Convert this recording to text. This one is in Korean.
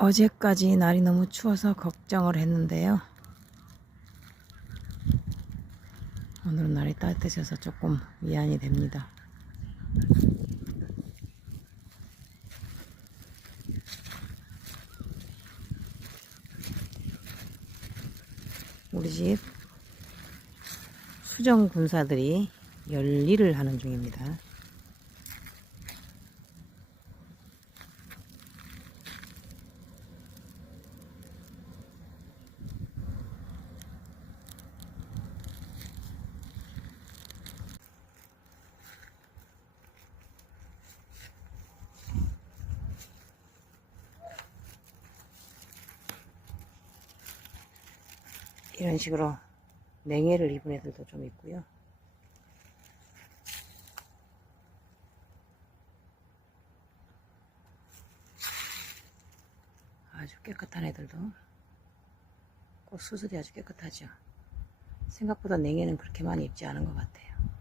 어제까지 날이 너무 추워서 걱정을 했는데요. 오늘은 날이 따뜻해져서 조금 위안이 됩니다. 우리 집 수정 군사들이 열일을 하는 중입니다. 이런 식으로 냉해를 입은 애들도 좀 있고요. 아주 깨끗한 애들도 꽃 수술이 아주 깨끗하죠. 생각보다 냉해는 그렇게 많이 입지 않은 것 같아요.